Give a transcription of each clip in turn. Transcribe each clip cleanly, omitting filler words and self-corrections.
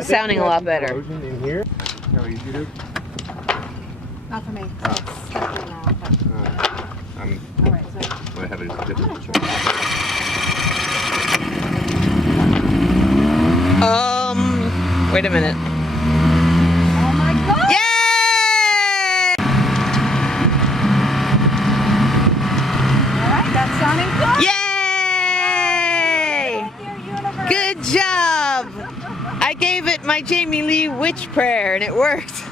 Sounding a lot better. In here? How easy it is? Not for me. Oh. It's stuck in now. I'm All right, so gonna have it as different. Wait a minute. oh my God! Yay! All right, that's sounding good. Yay! Good job! I gave it my Jamie Lee witch prayer and it worked.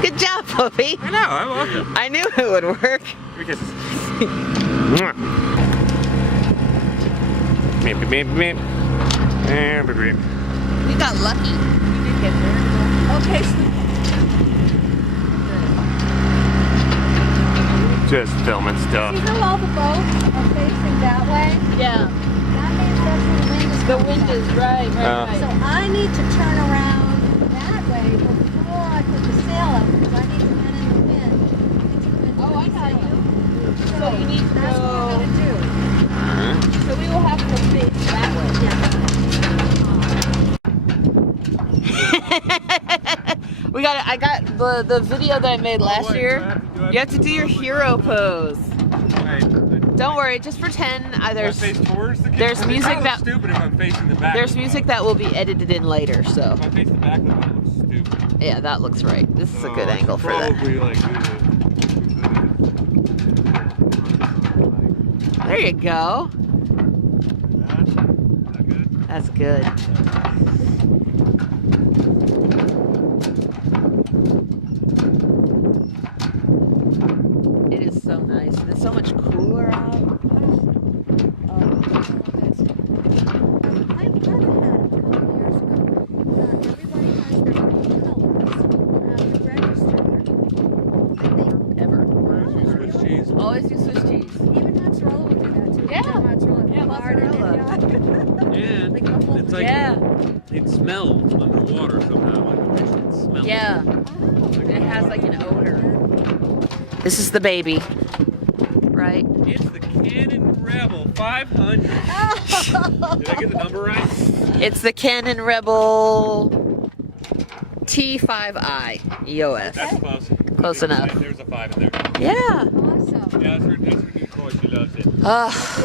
Good job, Puppy. I know, I love it. I knew it would work. Because Meep, meep, meep. Meep, meep. We got lucky. We did get there. Okay, Just filming stuff. see how all the boats are facing that way? Yeah. That means that's where the wind is The coming wind from. is right. So I need to turn around that way before I put the sail up because I need to head in the wind. Oh, I got you. So you need to that's what go- we're gonna do. So we will have to face that way. We got it. I got the video that I made last wait, year. You have to do your hero pose. Don't worry, just pretend there's face towards the there's camera? music It that- looks stupid if I'm facing the back. there's music that will be edited in later. So If I face the back, then it looks stupid. yeah, that looks right. This is a good So I angle should for that. probably, like, do There you go. Is that good? That's good. It is so nice. And it's so much cooler out. I've had it a couple of years ago. Everybody has their own colors. You have to register. I think Ever. Swiss cheese. Always do Swiss cheese. even mozzarella would do that too. Yeah. Mozzarella. Yeah, Lard and mozzarella. And Like the whole it's like Yeah. it smells underwater somehow. Like the fish can smell. Yeah. Oh, It has like an odor. This is the baby. Right? It's the Cannon Rebel 500. Did I get the number right? It's the Canon Rebel T5i EOS. That's close. Close enough. There's a 5 in there. Yeah. Awesome. Yeah, that's her new toy. She loves it. We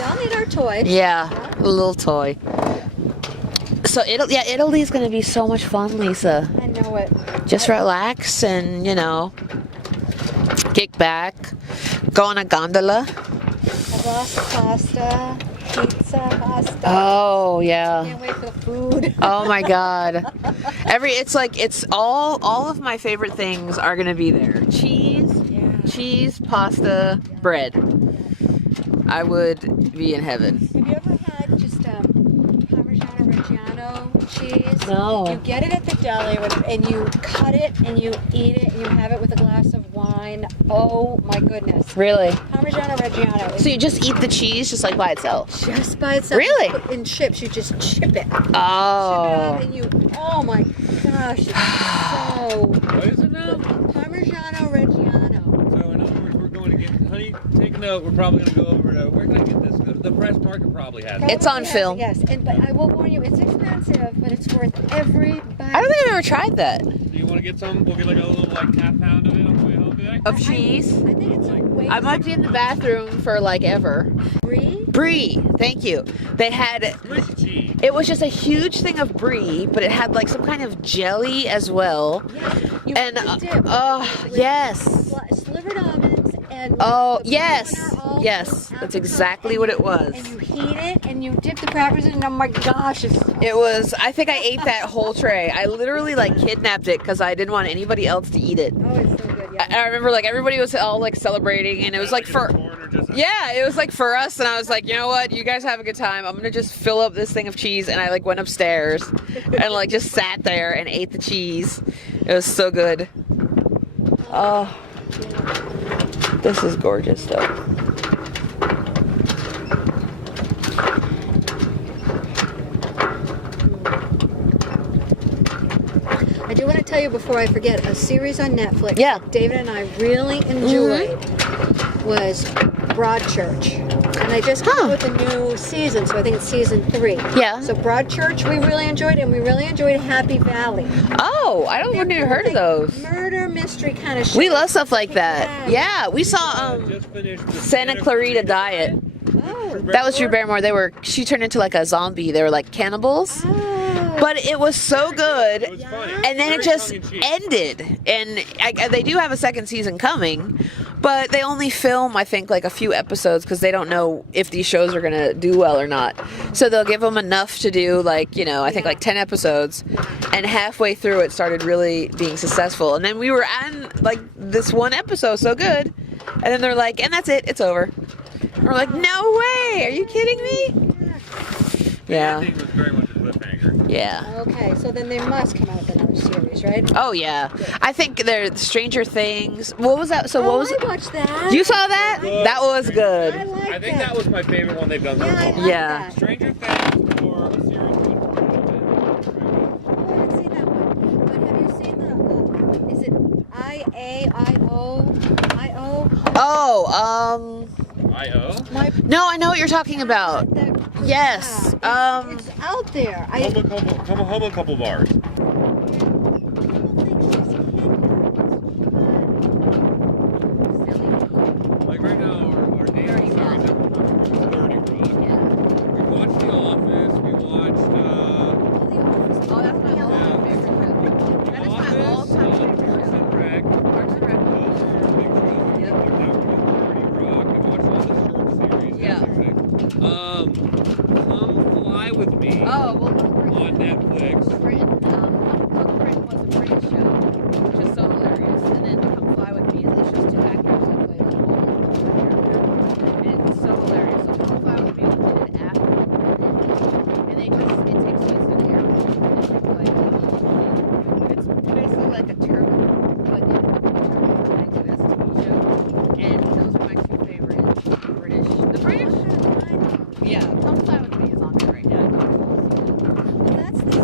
all need our toys. Yeah, a little toy. So Italy's gonna be so much fun, Lisa. I know it. Just relax and kick back, go on a gondola. Pasta, pasta, pizza, pasta. Oh yeah. Can't wait for the food. Oh my God. It's all of my favorite things are gonna be there. Cheese, pasta, bread. I would be in heaven. Have you ever had just Parmigiano Reggiano cheese? No. You get it at the deli and you cut it and you eat it and you have it with a glass of wine. Oh my goodness. Really? Parmigiano Reggiano. So you just eat the cheese just like by itself? Just by itself. Really? You put in chips, you just chip it. Chip it Oh. off and oh my gosh, it's so What is it now? Parmigiano Reggiano. So in other words, we're going to get, honey, take note. We're probably going to go over to, where can I get this? The Fresh Market probably has it. It's on Yes, film. Yes, but I will warn you, it's expensive, but it's worth every bite. I don't think I've ever tried that. Do you want to get some? We'll get like a little like half pound of it on the way home today. Of cheese? I think it's a waste. I might be in the bathroom for like ever. Brie? Brie, thank you. They had, Swiss cheese. it was just a huge thing of brie, but it had like some kind of jelly as well. Yeah. You And, dip with yes. Slivered almonds and Oh, the yes. banana, all Yes. apricot, That's exactly what it was. And you heat it and you dip the crackers in, and oh my gosh, it's It was, I think I ate that whole tray. I literally like kidnapped it because I didn't want anybody else to eat it. oh, it's so good. Yeah. I remember like everybody was all like celebrating and it was like for, yeah, it was like for us and I was like, you know what, you guys have a good time. I'm gonna just fill up this thing of cheese and I like went upstairs and like just sat there and ate the cheese. It was so good. Oh, this is gorgeous though. I do want to tell you before I forget, a series on Netflix Yeah. David and I really enjoyed was Broadchurch. and they just came out with a new season, so I think it's season 3. Yeah. So Broadchurch we really enjoyed, and we really enjoyed Happy Valley. Oh, I don't even heard of those. Murder mystery kind of shit. We love stuff like that. Yeah, we saw Just finished the Santa Clarita Diet. Oh. That was Drew Barrymore. She turned into like a zombie. They were like cannibals. But it was so good. It was funny. And then it Very just tongue-in-cheek. ended. And they do have a second season coming, but they only film, I think, like a few episodes because they don't know if these shows are going to do well or not. So they'll give them enough to do, like, you know, I think like 10 episodes. And halfway through, it started really being successful. And then we were on like this one episode, so good. And then they're like, and that's it, it's over. And we're like, no way, are you kidding me? The Yeah. ending was very much a cliffhanger. Yeah. Okay, so then they must come out with another series, right? Oh yeah, I think they're Stranger Things. What was that? So what was? I watched that. You saw that? Good. That was I good. like I think that was my favorite one they've done so Yeah, I far. like Yeah. that. Stranger Things or a series Oh, I haven't seen that one. But have you seen the, is it I-A-I-O? Oh, I.O. My, no, I know what you're talking about. that, Yes, yeah, it's out there. Homo couple bars. Like right now, our dating series is 30 Rock. We watched The Office. We watched Oh, that's my all-time favorite show. That is my all-time favorite Parks show. and Rec. Parks and Rec. Those are our big shows. We Yep. watched now we're 30 Rock. We watched all the short series. Yeah. Come Fly With Me Oh, well, on Netflix. Britain. Uncle Britain was a British show, which is so hilarious. And then Come Fly With Me, it's just two actors that play like all the characters. And it's so hilarious. So Come Fly With Me, we did it after and it takes place in an airport. And it's like, it's basically like a turbo, but in a turbo TV show. And those are my two favorite British. The British? Yeah, Come Fly With Me is on there right now. Well, that's the two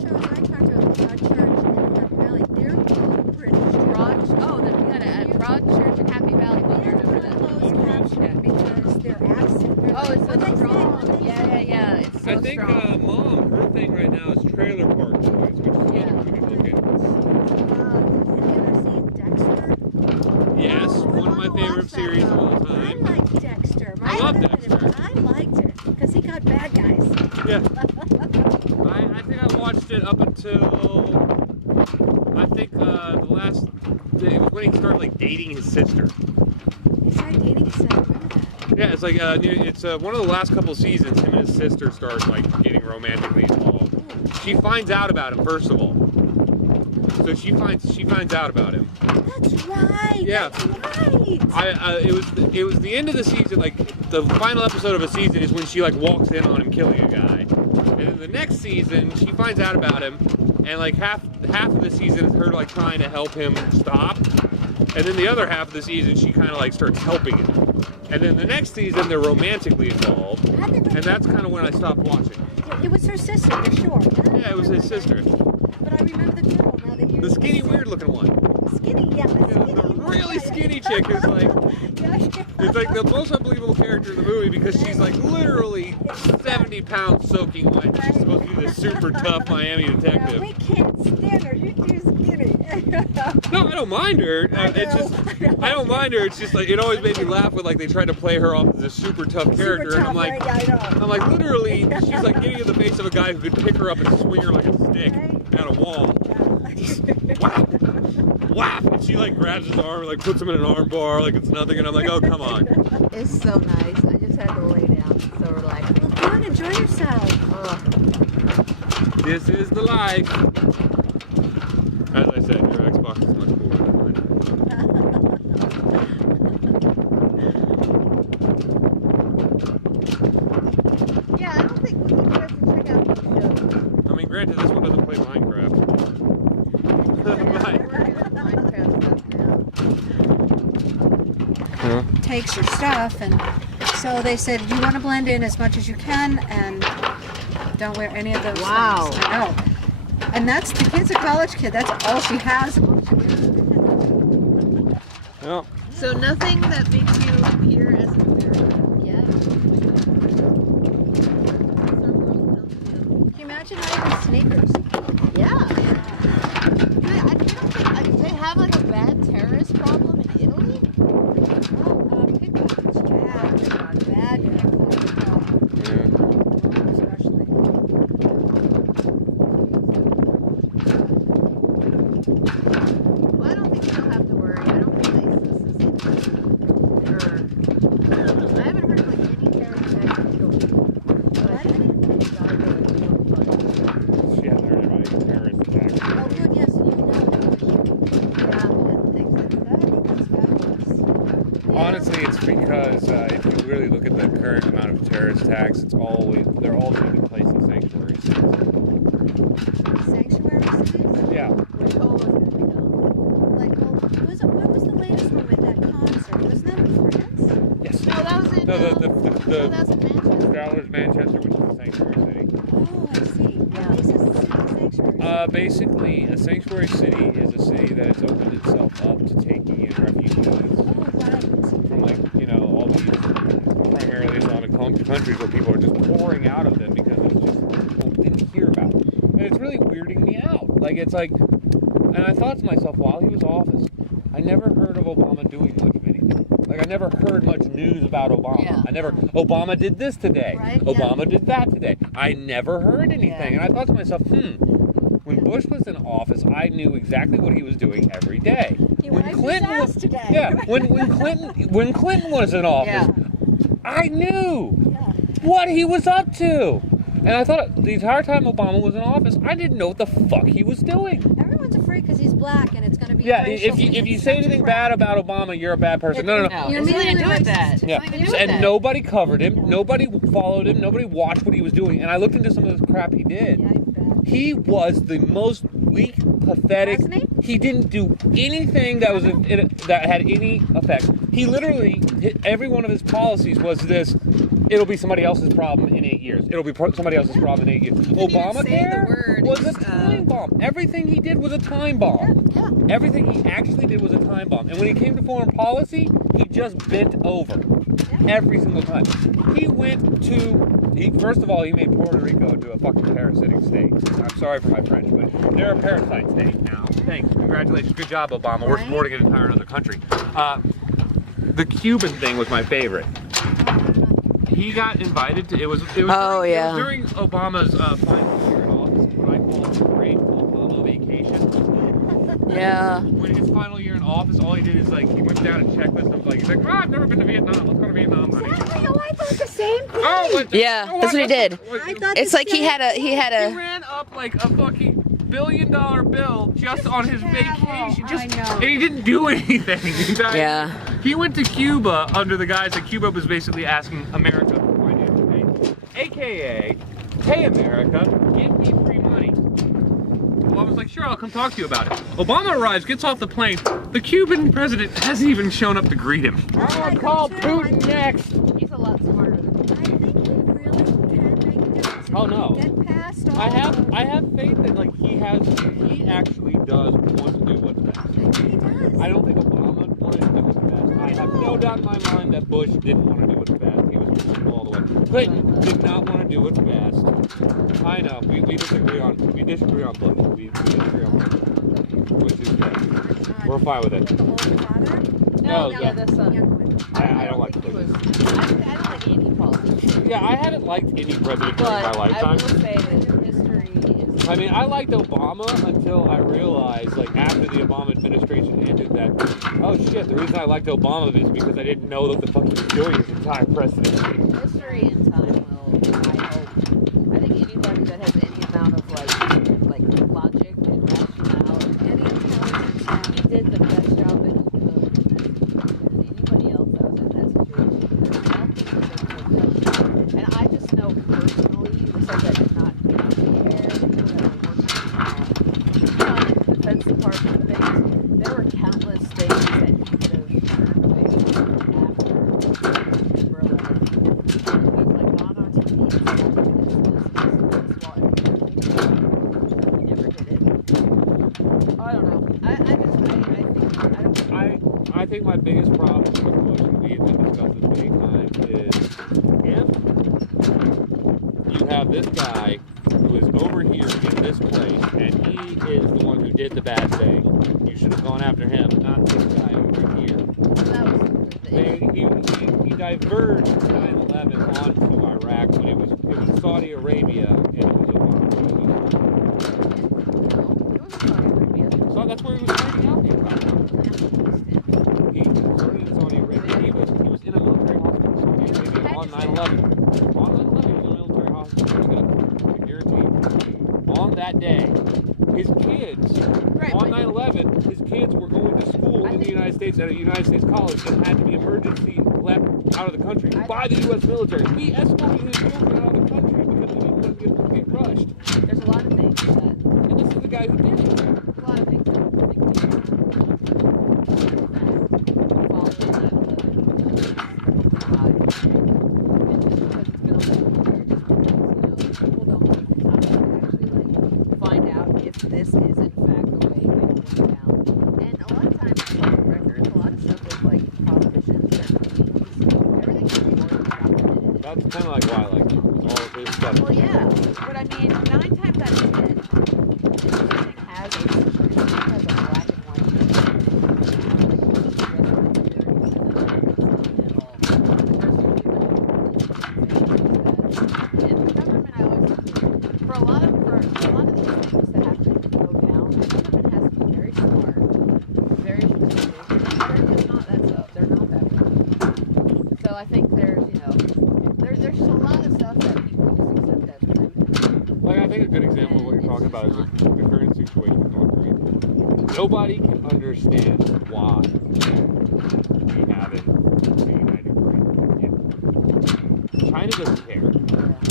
shows I talked about, Broadchurch and Happy Valley. They're both British. Then we gotta add Broadchurch and Happy Valley. We'll They're remember that. closed captioned because their accent. Oh, it's What so they strong. say. Yeah. It's so I think strong. Mom, her thing right now is Trailer Park Boys, which is Yeah. what we can look at. Have you ever seen Dexter? Yes, Oh, one of my I wanna favorite watch that, series of all though. time. I like Dexter. I love Dexter. I liked it because he got bad guys. Yeah. I think I watched it up until I think the last it was when he started like dating his sister. He started dating his son. I remember that. Yeah, it's like it's one of the last couple seasons. Him and his sister start like getting romantically involved. She finds out about him first of all. So she finds out about him. That's right. Yeah. That's right. It was the end of the season. Like the final episode of a season is when she like walks in on him killing a guy, and then the next season she finds out about him, and like half of the season is her like trying to help him stop, and then the other half of the season she kind of like starts helping him, and then the next season they're romantically involved, and that's kind of when I stopped watching. It was her sister, for sure. Yeah, it was his sister, But I remember the girl now that you. the skinny weird looking one. Skinny, yeah. The really skinny chick is like. Yeah. It's like the most unbelievable character in the movie because she's like literally 70 pounds soaking wet. She's supposed to be the super tough Miami Yeah, detective. we can't stand her. You're too skinny. No, I don't mind her. It's just I don't mind her. It's just like it always made me laugh when like they tried to play her off as a super tough character, Super and I'm tough, like, right? Yeah, I know. I'm like literally she's like getting in the face of a guy who could pick her up and swing her like a stick down a wall. Whap, whap, and she like grabs his arm and like puts him in an arm bar like it's nothing, and I'm like, oh come on. It's so nice. I just had to lay down. It's so relaxing. Well, go and enjoy yourself. This is the life. As I said, your Xbox is much cooler than mine. Yeah, I don't think you guys can check out the show. I mean, granted, this one doesn't play Minecraft. Takes your stuff, and so they said you want to blend in as much as you can, and don't wear any of those Wow. things. I know. And that's the kid's a college kid. That's all she has. Well, So nothing that makes you appear as an American yet. Imagine not even sneakers. Yeah. Do they have like a bad terrorist problem in Italy? Pickpockets, bad pickpocket problem, especially. Well, I don't think you don't have to worry. I don't think ISIS is I haven't heard of like any terrorist attack in Italy. But I think She hasn't heard about any terrorist attacks. Oh, good, yes, you know, because Honestly, it's because if you really look at the current amount of terrorist attacks, they're all taking place in sanctuary cities. sanctuary cities? Yeah. Like, what was the latest one with that concert? Wasn't that in France? Yes. No, that was in. No, that was in Manchester. Travelers Manchester, which is a sanctuary city. Oh, I see. Yeah. Is this a sanctuary? Basically, a sanctuary city is a city that has opened itself up to taking in refugees Oh, right. from, like, all these primarily Islamic countries where people are just pouring out of them because it's just people didn't hear about it. And it's really weirding me out. Like, it's like, and I thought to myself, while he was in office, I never heard of Obama doing much of anything. Like, I never heard much news about Obama. Yeah. Obama did this today. Right, Obama did that today. I never heard anything. Yeah. And I thought to myself, when Bush was in office, I knew exactly what he was doing every day. He wiped his ass today. Yeah, when Clinton was in office, Yeah. I knew Yeah. what he was up to. And I thought the entire time Obama was in office, I didn't know what the fuck he was doing. Everyone's afraid because he's black and it's going to be Yeah, racial if you thing. say It's anything such a bad about Obama, you're a bad person. No. No, You're it's nothing to immediately do with that. racist. It's Yeah, nothing to do with and that. nobody covered him. Nobody followed him. Nobody watched what he was doing. And I looked into some of the crap he did. Yeah, I bet. He was the most weak, pathetic. Wasn't he? He didn't do anything that that had any effect. He literally every one of his policies was this. It'll be somebody else's problem in 8 years. It'll be somebody else's problem in 8 years. even say the Obamacare word, was a time bomb. Everything he did was a time bomb. Yeah. Everything he actually did was a time bomb. And when he came to foreign policy, he just bent over every single time. First of all, he made Puerto Rico into a fucking parasitic state. I'm sorry for my French, but they're a parasite state now. Thanks. Congratulations. Good job, Obama. We're supporting an entire other country. The Cuban thing was my favorite. He got invited to, it was during Obama's final year in office, what I call the Great Obama Vacation. Yeah. When his final year in office, all he did is he went down a checklist of he's like, I've never been to Vietnam, let's go to Vietnam, honey. Exactly. Oh, I thought the same thing. Yeah, that's what he did. I thought It's the like he same had He a. ran up like a fucking $1 billion bill just on his vacation. I know. And he didn't do anything. Yeah. He went to Cuba under the guise that Cuba was basically asking America for financial aid. AKA, hey America, give me free money. Obama's like, sure, I'll come talk to you about it. Obama arrives, gets off the plane. The Cuban president hasn't even shown up to greet him. I'll call Putin next. He's a lot smarter than I think he really can make a difference. Oh, no. Get past all I have faith that he actually does want to do what's best. He does. I don't think Obama wanted to do what's best. I have no doubt in my mind that Bush didn't want to do what's best. He was pushing all the way. Clinton did not want to do what's best. I know. We disagree on Bush. We disagree on Bush, which is good. We're fine with it. The old father? No, yeah, yeah. the son. Young one. I don't like He Clinton. was. I don't like any politician. Yeah, I hadn't liked any president during my But I lifetime. will say that history is. I mean, I liked Obama until I realized, after the Obama administration ended, that, oh shit, the reason I liked Obama is because I didn't know what the fuck he was doing his entire presidency. History in time will, I hope. I think anybody that has any amount of like logic and rationale and any intelligence, he did the best job that he could than anybody else that was in that situation. There's nothing that they could have done. And I just know personally, the stuff that did not care, that were working in the Defense Department things, there were countless things that he could have turned away from after Berlin. Gone on TV and said, he never did it. I don't know. I think my biggest problem with Bush, and we have discussed this many times, is if you have this guy who is over is the one who did the bad thing. You should have gone after him, not this guy over here. That was He diverged 9/11 onto Iraq when it was Saudi Arabia and it was Obama. So that's where he was fighting out there. He started in Saudi Arabia. He was in a military hospital in Saudi Arabia on 9/11. On 9/11, he was in a military hospital. I guarantee. On that day, his kids, on 9/11, his kids were going to school in the United States at a United States college and had to be emergency left out of the country by the U.S. military. We escorted his children out of the country because we didn't want them to get crushed. There's a lot of things that. And this is the guy who did it. A lot of things that I think find out if this is in fact the way things went down. And a lot of times, public records, a lot of stuff with like politicians or everything should be more documented. That's kind of like why I like all of his stuff. Well, yeah, but I mean, 9 times out of 10, everything has a black and white. And the government, I always, for a lot of these things that have to go down, the government has to be very smart, very strategic. They're not that way. So I think there's just a lot of stuff that people just accept as true. Like, I think a good example of what you're talking about is the current situation with North Korea. Nobody can understand why we haven't reunited Korea. China doesn't care.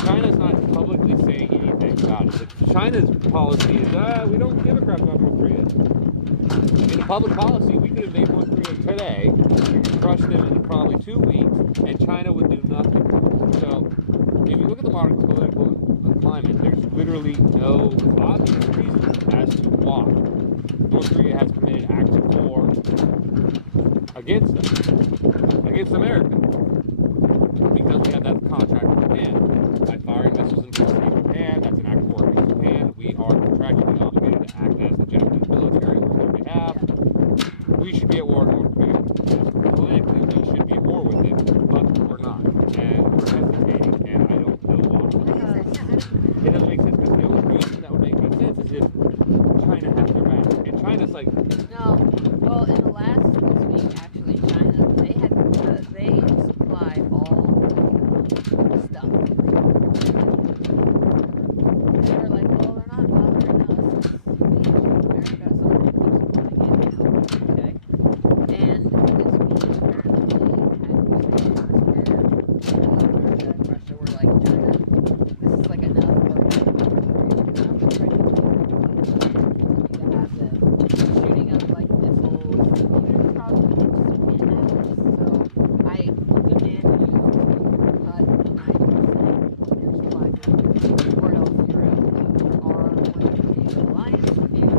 China's not publicly saying anything about it. China's policy is, we don't give a crap about North Korea. In public policy, we could invade North Korea today, crush them in probably 2 weeks, and China would do nothing. So, if you look at the modern political climate, there's literally no obvious reason as to why North Korea has committed acts of war against them, against America. Because we have that contract with Japan. By firing missiles into the sea of Japan, that's an act of war against Japan. We are contractually obligated to act as the Japanese military on their behalf. We should be at war with North Korea. Politically, we should be at war with it, but we're not. And we're hesitating, and I don't know why. It doesn't make sense, because the only reason that would make any sense is if China has their back. And China's like, No, well, in the last week, actually, China, they supplied all stuff. They were like, well, they're not bothering us. We issue America, so we're going to keep supplying it now. Okay? And this week, apparently, they had America and Russia were like, China, this is like enough. We're ready to have them shooting up like missiles, even probably just can't have this. So I demand you to cut 90% of your supply chain, or else you're out. Or we're going to be in alliance with you.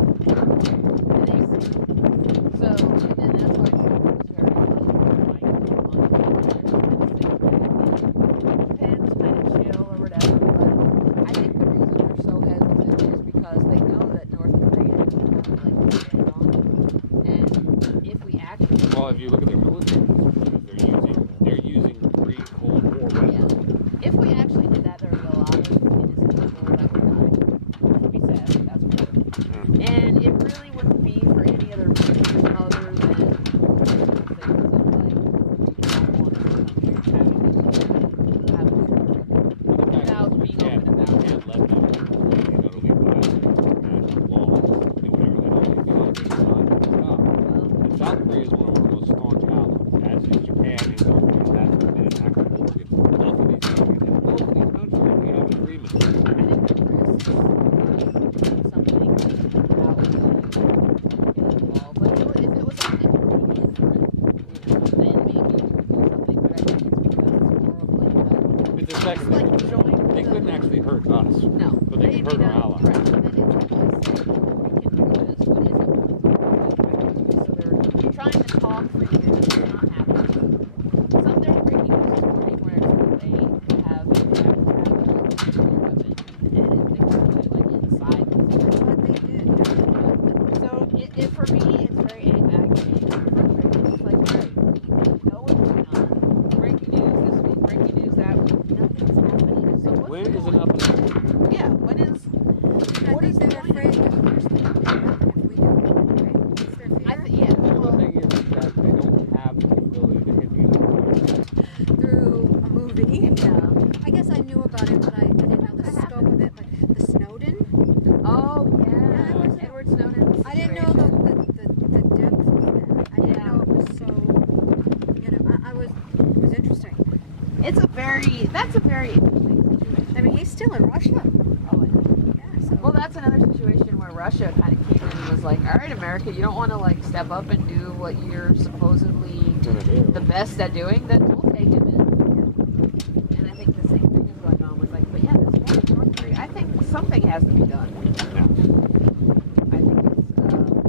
So, and then that's why Trump was very like Japan was kind of chill or whatever, but I think the reason they're so hesitant is because they know that North Korea is kind of like going on. And if we actually well, if you look at their military, they're using pre-Cold War weapons. if we actually did that, there would be a lot of innocent people that would die. It would be sad, that's for sure. And it really wouldn't be for any other reason other than things of like, I don't want to come here and have without being open about it. Can't let them totally violate international laws, do whatever they want to do. It's not going to stop. And South Korea is one of our most staunch allies, as is Japan and North Korea. That's committed an act of war against both of these countries. And both of these countries, we have an agreement. I think the risks something about didn't know the depth of that. I didn't know it was so, it was interesting. That's a very interesting situation. I mean, he's still in Russia. Oh, I know. Yeah, so. Well, that's another situation where Russia kind of came in and was like, all right, America, you don't want to like step up and do what you're supposedly the best at doing, then we'll take him in. And I think the same thing is going on with like, but yeah, this war in North Korea, I think something has to be done. I think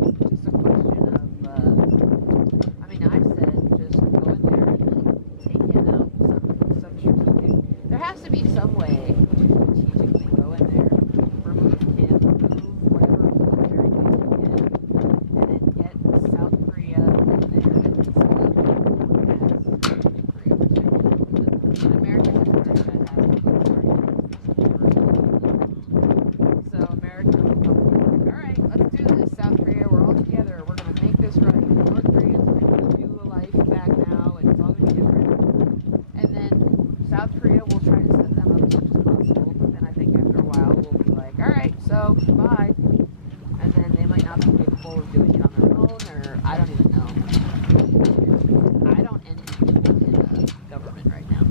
it's just a question of, I mean, I've said just go in there and like, take him out, some strategic. There has to be some way to strategically go in there, remove him, remove whatever military thing you can, and then get South Korea in there and set up as North Korea. In America, has started that happening. So America will probably be like, all right, let's do this. South Korea, we're all together. We're going to make this right. North Koreans are going to give you a life back now, and it's all going to be different. And then South Korea will try to set them up as much as possible. But then I think after a while, we'll be like, all right, so bye. And then they might not be capable of doing it on their own, or I don't even know. I don't envy people in government right now,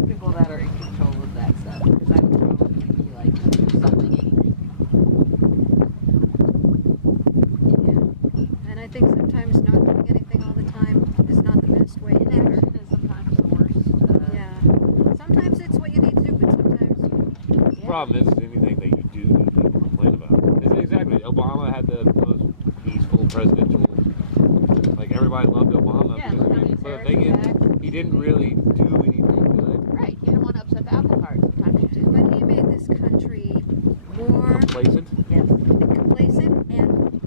or people that are in control of that stuff, because I would probably be like, do something, anything. And I think sometimes not doing anything all the time is not the best way either. Inaction is sometimes the worst. Yeah. Sometimes it's what you need to do, but sometimes The problem is anything that you do that people complain about. Exactly. Obama had the most peaceful presidential. Like everybody loved Obama. Yeah, because, look how many but the thing is, terrorist he didn't really do anything good. Right, you don't want to upset the apple cart. Sometimes you do. but he made this country more Complacent. Yes. complacent and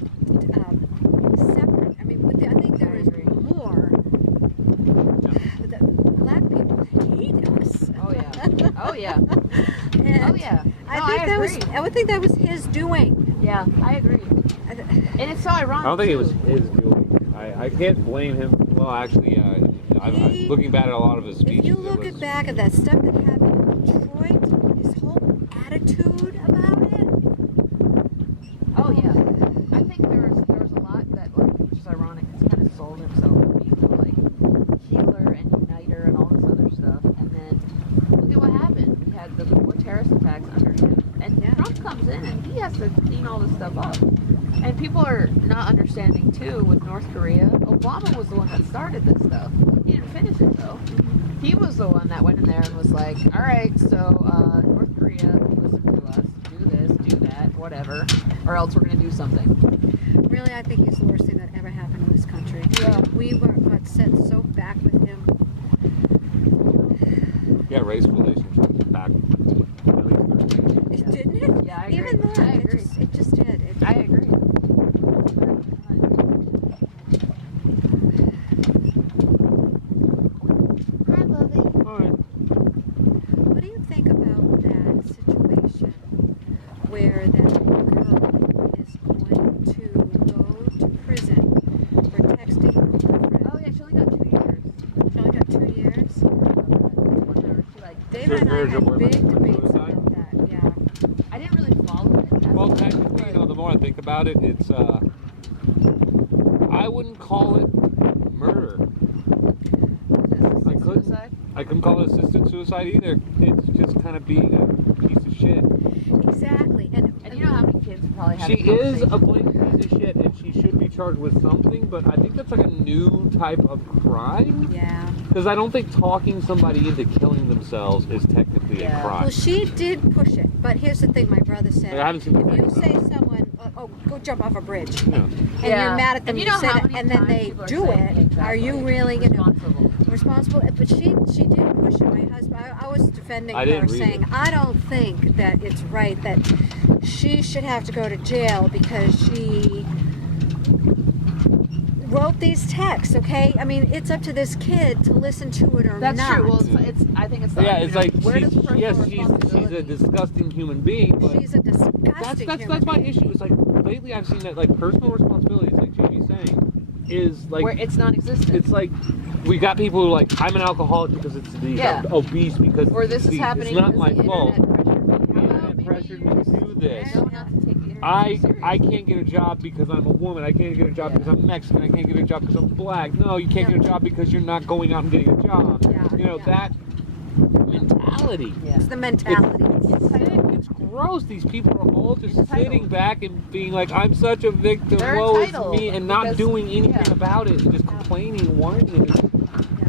separate. I mean, I think there is more. The black people hate us. Oh yeah. Oh yeah. And Oh yeah. I No, think that was. agree. I would think that was his doing. Yeah, I agree. And it's so ironic. I don't think it was too. his doing. I can't blame him. Well, actually, I'm looking back at a lot of his speeches. If you look back at that stuff that happened in Detroit, his whole attitude about it. Oh yeah. I think there was a lot that like which is ironic. It's kind of sold himself to be the like healer and uniter and all this other stuff. And then look at what happened. We had the more terrorist attacks under him. And Trump comes in and he has to clean all this stuff up. And people are not understanding too with North Korea. Obama was the one that started this stuff. He didn't finish it though. He was the one that went in there and was like, all right, so North Korea, listen to us, do this, do that, whatever, or else we're going to do something. Really, I think he's the worst thing that ever happened in this country. Yeah. We got set so back with him. Yeah, race relations back at least 30 years. Didn't it? Yeah, I agree. Even then, I agree. it just did. I agree. Hi, Bubby. What do you think about that situation where that girl is going to go to prison for texting her boyfriend? Oh yeah, she only got 2 years. She only got 2 years. Dave Sure, and I sure, had sure. big debates Suicide? about that. Yeah. I didn't really follow it. That's Well, the thing. technically, the more I think about it, it's I wouldn't call it murder. I couldn't. Suicide? I couldn't call it assisted suicide either. It's just kind of being a piece of shit. Exactly. And you know how many kids probably have She is a blatant piece of shit, and she should be charged with something. But I think that's like a new type of crime. Yeah. Because I don't think talking somebody into killing themselves is technically Yeah. a crime. Well, she did push it, but here's the thing. My brother said, I haven't seen the if you video. say someone, "Oh, go jump off a bridge," Yeah. and you're mad at them, And you know say how that, many and then times they people are do saying it. exactly Are you really responsible? responsible? But she did push it. My husband, I was defending I her, didn't read saying it. I don't think that it's right that she should have to go to jail because she wrote these texts. Okay, I mean it's up to this kid to listen to it or That's not. true. Well, it's I think it's the Yeah, it's like where does she's, personal yes, she's a responsibility? disgusting human being, but She's a disgusting. that's my issue. It's like lately I've seen that like personal responsibilities, like Jamie's saying, is like Where it's non-existent. it's like we got people who are like I'm an alcoholic because it's the Yeah. obese because or this is it's happening not because my the fault. internet pressured me. The internet pressured me to do this. I know not to take the internet I can't get a job because I'm a woman. I can't get a job because I'm Mexican. I can't get a job because I'm black. No, you can't get a job because you're not going out and getting a job. Yeah, You know, that mentality. Yeah. It's the mentality. It's sick. It's gross. These people are all just sitting back and being like, I'm such a victim, They're woe is entitled me, and not because- doing anything about it, and just complaining and whining.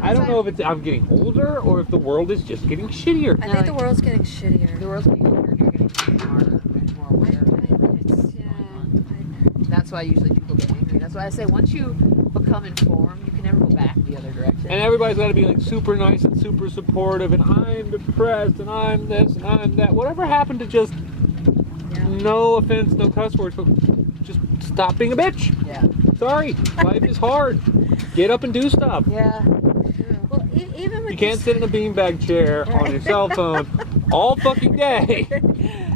I don't know if it's I'm getting older or if the world is just getting shittier. I think the world's getting shittier. The world's getting harder, you're getting smarter and more aware of It's, what's going on. That's why usually people get angry. That's why I say once you become informed, you can never go back the other direction. And everybody's got to be like super nice and super supportive, and I'm depressed, and I'm this, and I'm that. Whatever happened to just, no offense, no cuss words, but just stop being a bitch. Yeah. Sorry, life is hard. Get up and do stuff. Yeah. Well, even with You can't sit in a beanbag chair on your cell phone all fucking day.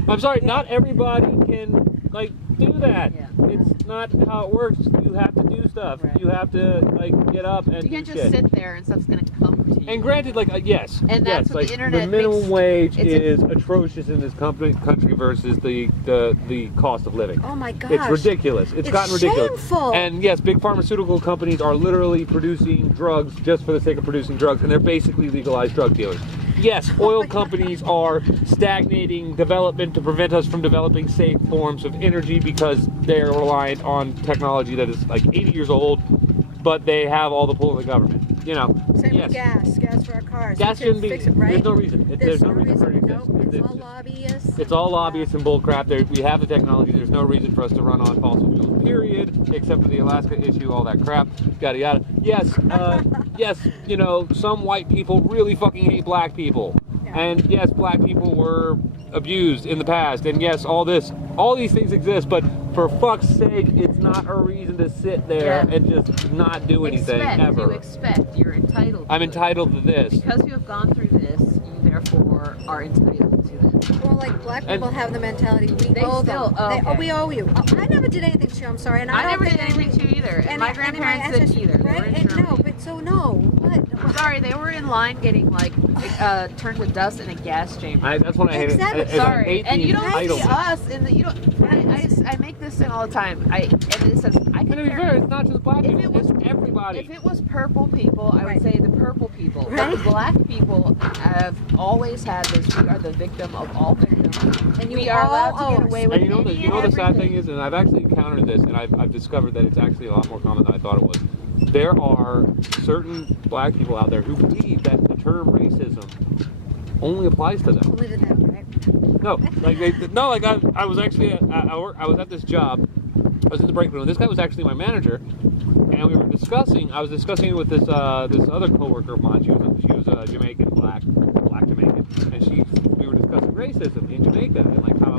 I'm sorry, not everybody can like do that. Yeah. It's not how it works. You have to do stuff. Right. You have to like get up and You can't do just shit. sit there and stuff's gonna come to you. And granted, like yes, And yes, that's what like the internet minimum makes- wage it's a- is atrocious in this country versus the cost of living. Oh my gosh. It's ridiculous. It's gotten ridiculous. Shameful. And yes, big pharmaceutical companies are literally producing drugs just for the sake of producing drugs, and they're basically legalized drug dealers. Yes, oil companies are stagnating development to prevent us from developing safe forms of energy because they're reliant on technology that is like 80 years old, but they have all the pull of the government. You know, Same yes. with gas for our cars. Gas We shouldn't can be. fix it, right? There's no reason. There's no reason for it to exist. Nope, it's It's- all lobbyists. It's all lobbyists and bullcrap. We have the technology. There's no reason for us to run on fossil fuels, period, except for the Alaska issue, all that crap, yada yada. Yes, yes, you know, some white people really fucking hate black people. Yeah. And yes, black people were abused in the past. And yes, all these things exist, but for fuck's sake, it's not a reason to sit there Yeah. and just not do anything ever. You expect. You're entitled to I'm it. entitled to this. Because you have gone through this, you therefore are entitled to it. Well, like black And- people have the mentality we They owe still- them. oh, They, okay. we owe you. Oh, I never did anything to you. I'm sorry, and I, I don't never think did anything to you either. And my grandparents didn't either. They were Right? in And no, Germany. but so no. What? Sorry, they were in line getting like turned to dust in a gas chamber. That's what I hate. Exactly. And I Sorry, hate and the you don't see entitlement. us in the. You don't. I make this thing all the time. And it says I And to be compare. fair, it's not just black If people, it was- it's everybody. If it was purple people, I Right. would say the purple people. Right. But the black people have always had this. We are the victim of all victims. And you we are allowed all to get owe us. away with And you know any and the sad everything. thing is, and I've actually encountered this, and I've discovered that it's actually a lot more common than I thought it was. There are certain black people out there who believe that the term racism only applies to them. Only to them, right? No, like I was actually I was at this job. I was in the break room. This guy was actually my manager, and we were discussing. I was discussing it with this other coworker of mine. She was a Jamaican, black Jamaican, and we were discussing racism in Jamaica and like how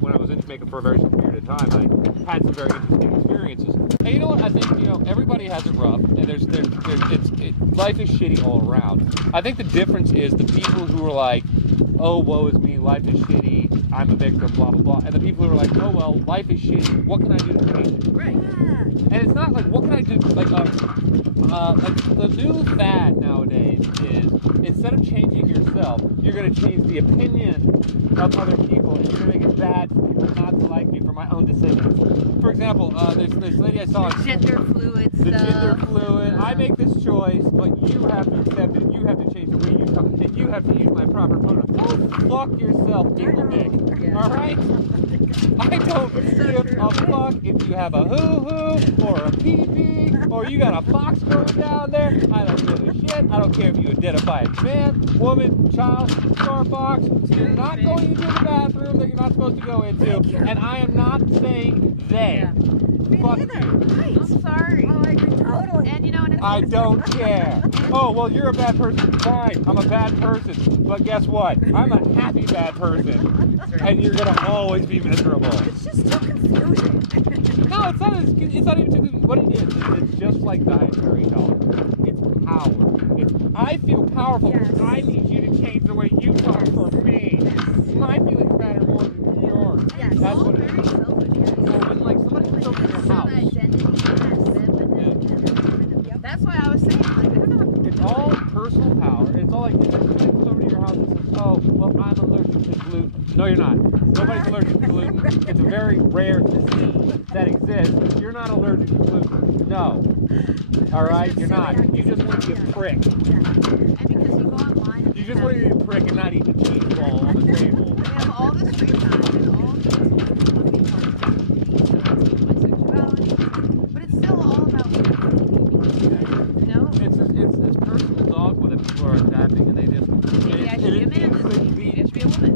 when I was in Jamaica for a very short period of time, I had some very interesting experiences. And you know what? I think everybody has it rough, and life is shitty all around. I think the difference is the people who are like, oh, woe is me, life is shitty, I'm a victim, blah, blah, blah. And the people who are like, oh, well, life is shitty, what can I do to change it? Right. Yeah. And it's not like, what can I do? Like the new fad nowadays is, instead of changing yourself, you're going to change the opinion of other people, and you're going to make it bad for people not to like you for my own decisions. For example, there's this lady I saw on Gender fluid the stuff. gender fluid. I make this choice, but you have to accept it. You have to change the way you talk, and you have to use my proper pronouns. Go fuck yourself, dingle dick. Yeah. All right? I don't give a fuck if you have a hoo-hoo or a pee-pee or you got a box going down there. I don't give a shit. I don't care if you identify as man, woman, child, star box. You're not going into the bathroom that you're not supposed to go into, and I am not saying they. Yeah. Me Fuck neither. you. Right. I'm sorry. Oh, I agree totally. And you know, and it's, I don't care. Oh, well, you're a bad person. Fine, I'm a bad person. But guess what? I'm a happy bad person. That's right. And you're going to always be miserable. It's just too confusing. No, it's not even too good. What it is, it's just like dietary health. It's power. I feel powerful because Yes. I need you to change the way you talk for me. My feelings matter more than yours. Yes. That's all what it very is. selfish. So when like somebody comes over to your Some house, identity that's why I was saying, like, I don't know. it's all personal power. It's all like if somebody comes over to your house and says, "Oh, well, I'm allergic to gluten." No, you're not. Nobody's allergic to gluten. It's a very very rare disease that exists, you're not allergic to gluten. No. All right, you're not. You just want to get pricked. And because you go online, You just want to get pricked and not eat the cheese ball on the table. I have all this free time and all these want to be part of my sexuality, but it's still all about me. You know? It's this personal dogma that people are adapting, and they just. Maybe I should be a man. Maybe I should be a woman.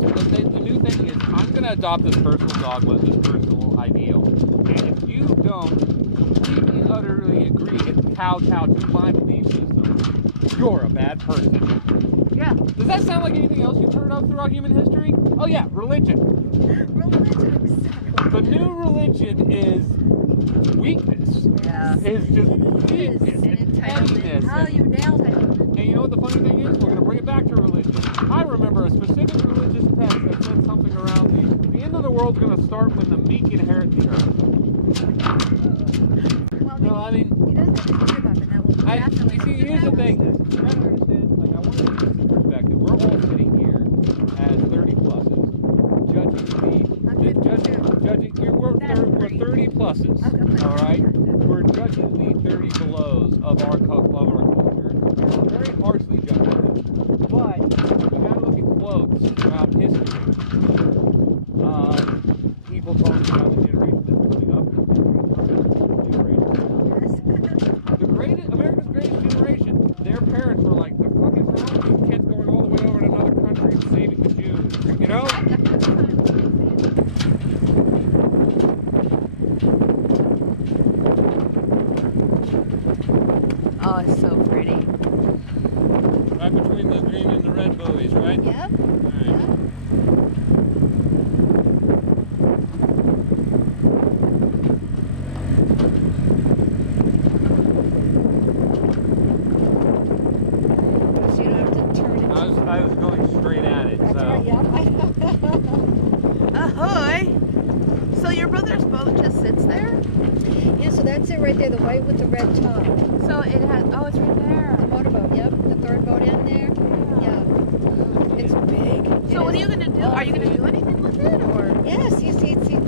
The new thing is, I'm going to adopt this personal dogma, this personal ideal. And if you don't completely, utterly agree and kowtow to my belief system, you're a bad person. Yeah. Does that sound like anything else you've heard of throughout human history? Oh yeah, religion. Religion, exactly. The new religion is weakness. Yeah. Is just It is. weakness and pettiness. Oh, you nailed it. And you know what the funny thing is? We're going to bring it back to religion. I remember a specific religious text that said something around the end of the world's going to start when the meek inherit the earth. Well, No, I mean, he doesn't have to worry about it. That will definitely see, here's the thing. You gotta understand, like, I want to put this in perspective. We're all sitting here as 30 pluses, judging I'm 52. we're 30 pluses, all right? We're judging the 30 belows of our culture. We're very harshly judging them. But you gotta look at quotes throughout history. People talking about the generation that's coming up. America's greatest generation. Their parents were like, the fuck is wrong with these kids going all the way over to another country and saving the Jews? You know? Oh, it's so pretty. Right between the green and the red buoys, right? Yep. All right. So you don't have to turn it. I was going straight at it, That's so. right, yep. Ahoy! So your brother's boat just sits there? Yeah, so that's it right there, the white with the red top. So it has, oh, it's right there. The motorboat, yep. The third boat in there. Yeah. It's big. So what are you going to do? Are you going to do anything with it, or? Yes, he's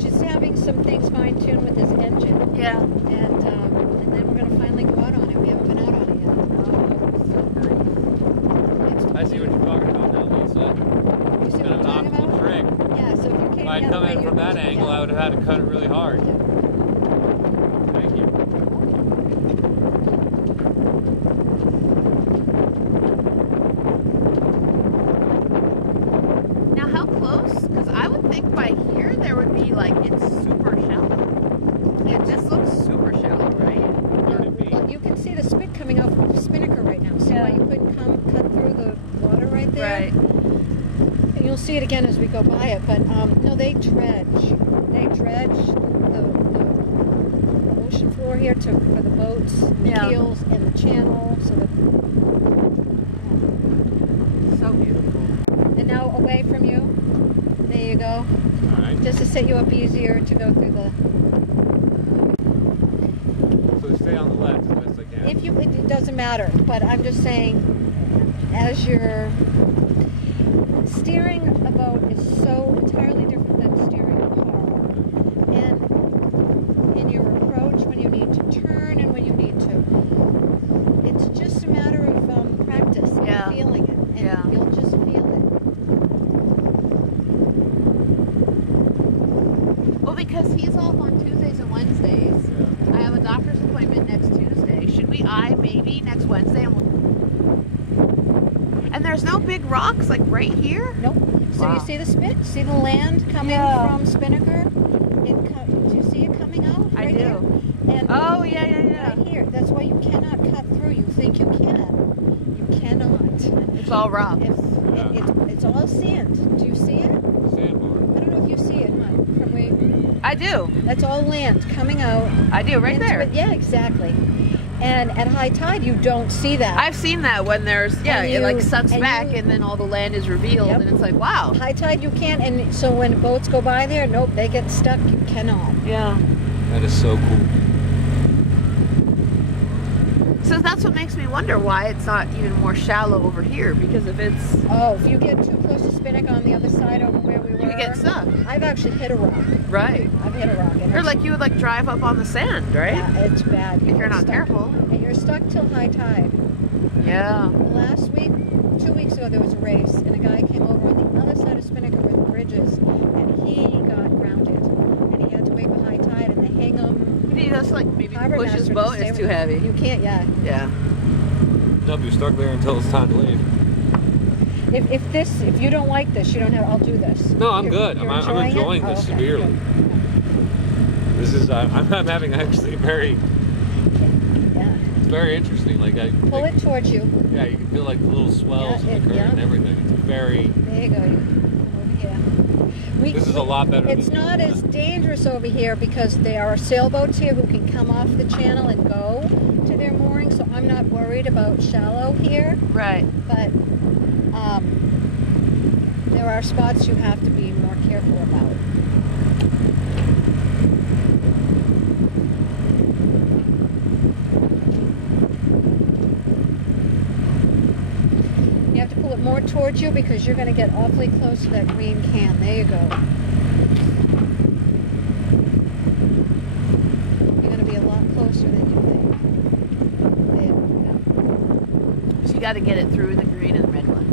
just having some things fine-tuned with his engine. Yeah. And then we're going to finally go out on it. We haven't been out on it yet. I see what you're talking about now, Lisa. You It's see kind what of I'm an talking optical about? trick. Yeah, so if you came If I'd come in from that angle, I would have had to cut it really hard. Thank you. Now, how close? Because I would think by here there would be like, it's super shallow. It just looks super shallow, right? 30 feet. Well, you can see the spit coming out from the spinnaker right now. See why you couldn't cut through the water right there? Right. And you'll see it again as we go by it. But no, they dredge. They dredge the ocean floor here for the boats, the Yeah. keels, and the channel. So So beautiful. and now away from you. There you go. All right. Just to set you up easier to go through the. So stay on the left as best I can. If you, it doesn't matter. But I'm just saying, as you're steering a boat is so entirely different than steering a car. And in your approach, when you need to turn and when you need to, it's just a matter of practice and Yeah. feeling it. And Yeah. you'll just feel it. Well, because he's off on Tuesdays and Wednesdays. I have a doctor's appointment next Tuesday. Should we maybe next Wednesday? And there's no big rocks like right here? Nope. So Wow. you see the spit? See the land coming Yeah. from Spinnaker? Do you see it coming out? I right do. there? And Oh, yeah. right here. That's why you cannot cut through. You think you can. You cannot. It's all rock. It's all sand. Do you see it? Sandbar. I don't know if you see it, huh? From where, I do. that's all land coming out. I do, right into there. it. Yeah, exactly. And at high tide, you don't see that. I've seen that when there's, And it like you- sucks and back you- and then all the land is revealed Yep. and it's like, wow. High tide, you can't. And so when boats go by there, nope, they get stuck. You cannot. Yeah. That is so cool. So that's what makes me wonder why it's not even more shallow over here. Because if it's, Oh, if you get too close to Spinnaker on the other side over where we were, you get stuck. I've actually hit a rock. Right. I've hit a rock. And Or it's- like you would like drive up on the sand, right? Yeah, it's bad. If you're You're not stuck. careful. And you're stuck till high tide. Yeah. Last week, 2 weeks ago, there was a race, and a guy came over on the other side of Spinnaker where the bridge is, and he got grounded. And he had to wait for high tide, and they hang him. He does like maybe Harbor push his master boat. to stay It's with too him. heavy. You can't, yeah. Yeah. Nope, you're stuck there until it's time to leave. If you don't like this, you don't have. I'll do this. No, I'm You're- good. you're I'm enjoying it? this Oh, okay, severely. good. This is I'm having actually very Yeah. it's very interesting. Like Pull it towards you. yeah, you can feel like the little swells Yeah, in the current yeah. and everything. It's very. There you go. You can come over here. This is a lot better. It's than not as dangerous over here because there are sailboats here who can come off the channel and go to their mooring, so I'm not worried about shallow here. Right. But there are spots you have to be more careful about. You have to pull it more towards you because you're going to get awfully close to that green can. There you go. You're going to be a lot closer than you think. There you go. So you got to get it through the green and the red one.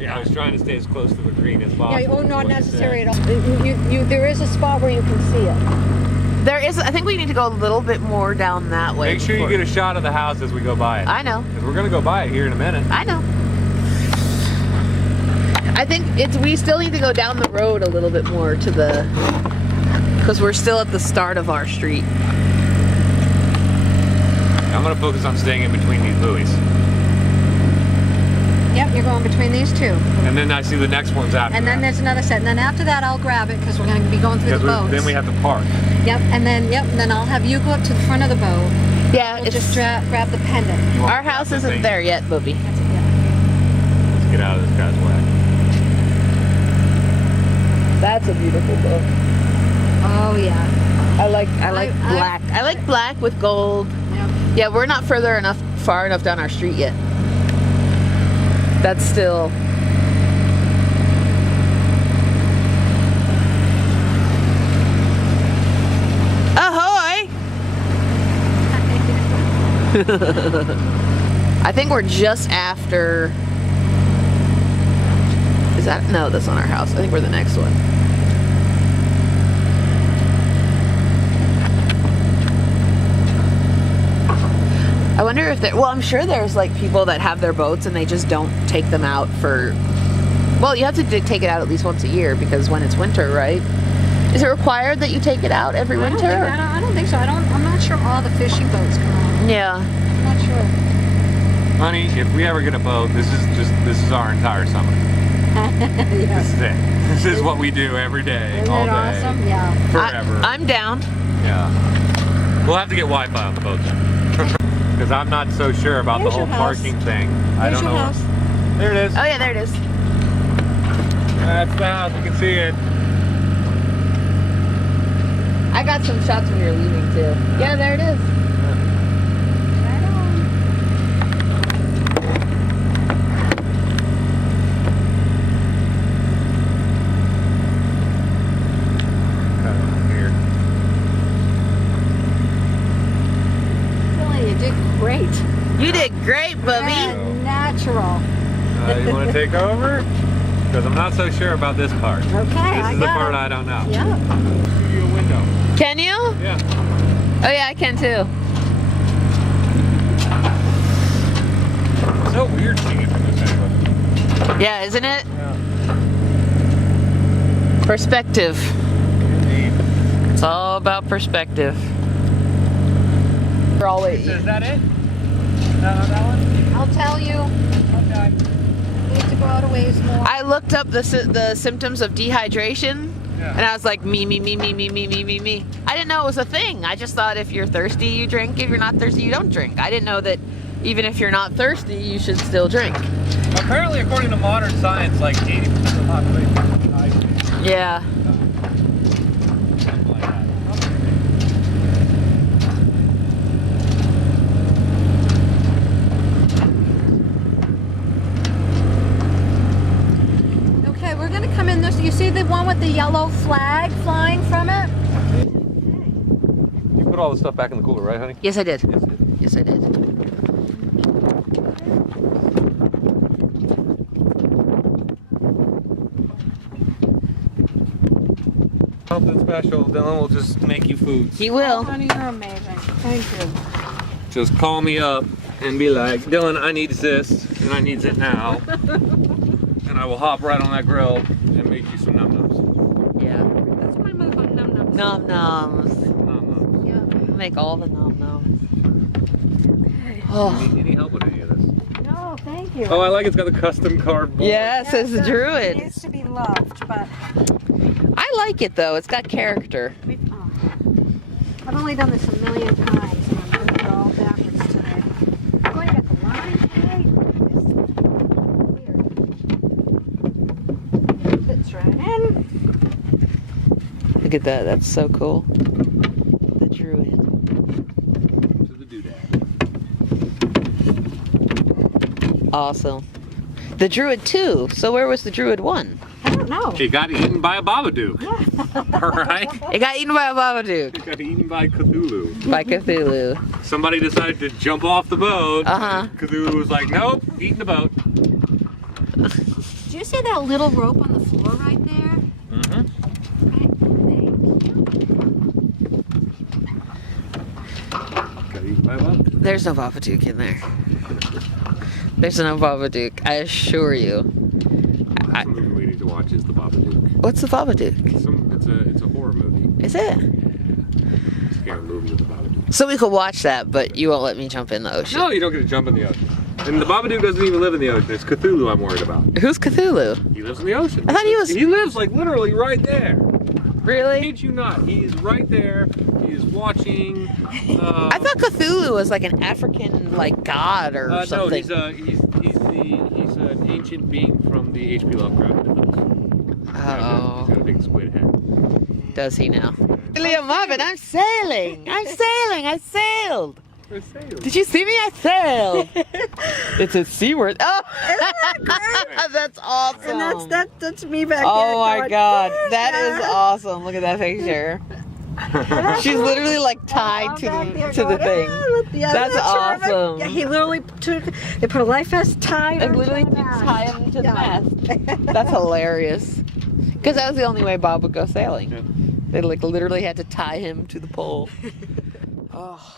Yeah, I was trying to stay as close to the green as possible. Yeah, oh, not What you necessary said. at all. There is a spot where you can see it. There is. I think we need to go a little bit more down that way. Make sure you get a shot of the house as we go by it. I know. Because we're gonna go by it here in a minute. I know. I think we still need to go down the road a little bit more to the, because we're still at the start of our street. I'm gonna focus on staying in between these buoys. Yep, you're going between these two. And then I see the next ones after And then that. there's another set. And then after that, I'll grab it because we're going to be going through the boats. Then we have to park. Yep, and then I'll have you go up to the front of the boat. Yeah, We'll it's just grab the pendant. You want our me to house grab the isn't thing? there yet, Booby. That's it, yeah. Let's get out of this guy's way. That's a beautiful boat. Oh yeah. I like I- black. I like black with gold. Yep. Yeah, we're not far enough down our street yet. That's still. Ahoy! I think we're just after. Is that no? That's not our house. I think we're the next one. I wonder if there. Well, I'm sure there's like people that have their boats and they just don't take them out for. Well, you have to take it out at least once a year because when it's winter, right? Is it required that you take it out every winter? I don't think so. I'm not sure all the fishing boats come on. Yeah. I'm not sure. Honey, if we ever get a boat, this is our entire summer. Yeah. This is it. This is what we do every day, Isn't all it day, awesome? Yeah. forever. I'm down. Yeah. We'll have to get Wi-Fi on the boat then. Because I'm not so sure about Here's the whole your house. parking thing. I Here's don't your know. house. There it is. Oh yeah, there it is. That's the house. You can see it. I got some shots when you were leaving too. Yeah, there it is. Right on. Here. Billy, you did great. You did great, Bubby. Yeah, natural. You want to take over? Because I'm not so sure about this part. Okay, This I is the got part it. I don't know. Yeah. Give you a window. Can you? Yeah. Oh yeah, I can too. It's so weird seeing it from this angle. Yeah, isn't it? Yeah. Perspective. Indeed. It's all about perspective. We're all waiting. Is that it? That one? I'll tell you. Okay. Need to go out a ways more. I looked up the symptoms of dehydration, Yeah. and I was like, me. I didn't know it was a thing. I just thought if you're thirsty, you drink. If you're not thirsty, you don't drink. I didn't know that even if you're not thirsty, you should still drink. Apparently, according to modern science, like 80% of the population is dehydrated. Yeah. Something like that. have the yellow flag flying from it? You put all the stuff back in the cooler, right, honey? Yes, I did. Yes. Yes, I did. Something special, Dylan will just make you food. He will. Honey, you're amazing. Thank you. Just call me up and be like, Dylan, I need this, and I need it now. And I will hop right on that grill and make you some num-nums. Yeah. That's my move on num nums. Nom noms. Num-nums. Yeah. Make all the nom noms. Okay. Oh. Any help with any of this? No, thank you. Oh, I like it's got the custom cardboard. Yeah, it says It Druid. needs to be loved, but I like it though. It's got character. I've only done this a million times, and I'm doing it all backwards today. Oh, you got the line today? This is weird. Fits right in. Look at that. That's so cool. The Druid. To the doodad. Awesome. The Druid 2. So where was the Druid 1? I don't know. It got eaten by a Babadook. All right. It got eaten by a Babadook. It got eaten by Cthulhu. By Cthulhu. Somebody decided to jump off the boat. Uh-huh. and Cthulhu was like, nope, eating the boat. Did you see that little rope on the floor right there? Mm-hmm. Got eaten by a Babadook. There's no Babadook in there. There's no Babadook. I assure you. That's a movie we need to watch is the Babadook. What's the Babadook? It's a horror movie. Is it? Scary movie with the Babadook. So we could watch that, but you won't let me jump in the ocean. No, you don't get to jump in the ocean. And the Babadook doesn't even live in the ocean. It's Cthulhu I'm worried about. Who's Cthulhu? He lives in the ocean. I thought he was- He lives like literally right there. I Really? kid you not. He is right there. He is watching. I thought Cthulhu was like an African like god or No, something. he's an ancient being from the H.P. Lovecraft mythos. He's Oh, got a big squid head. does he now? Leo Marvin, I'm sailing. I'm sailing. I sailed. For sale. Did you see me? I sailed. It's a C word. Oh, that's awesome. And that's me back there. Oh my going, god, "There's that is that." awesome. Look at that picture. She's literally like tied to I'm back there the going, thing. Yeah, That's terrific." awesome. Yeah, he literally they put a life vest tie. They her literally to the did mast. tie him to the Yeah. mast. That's hilarious. Because that was the only way Bob would go sailing. Yeah. They like literally had to tie him to the pole. Oh.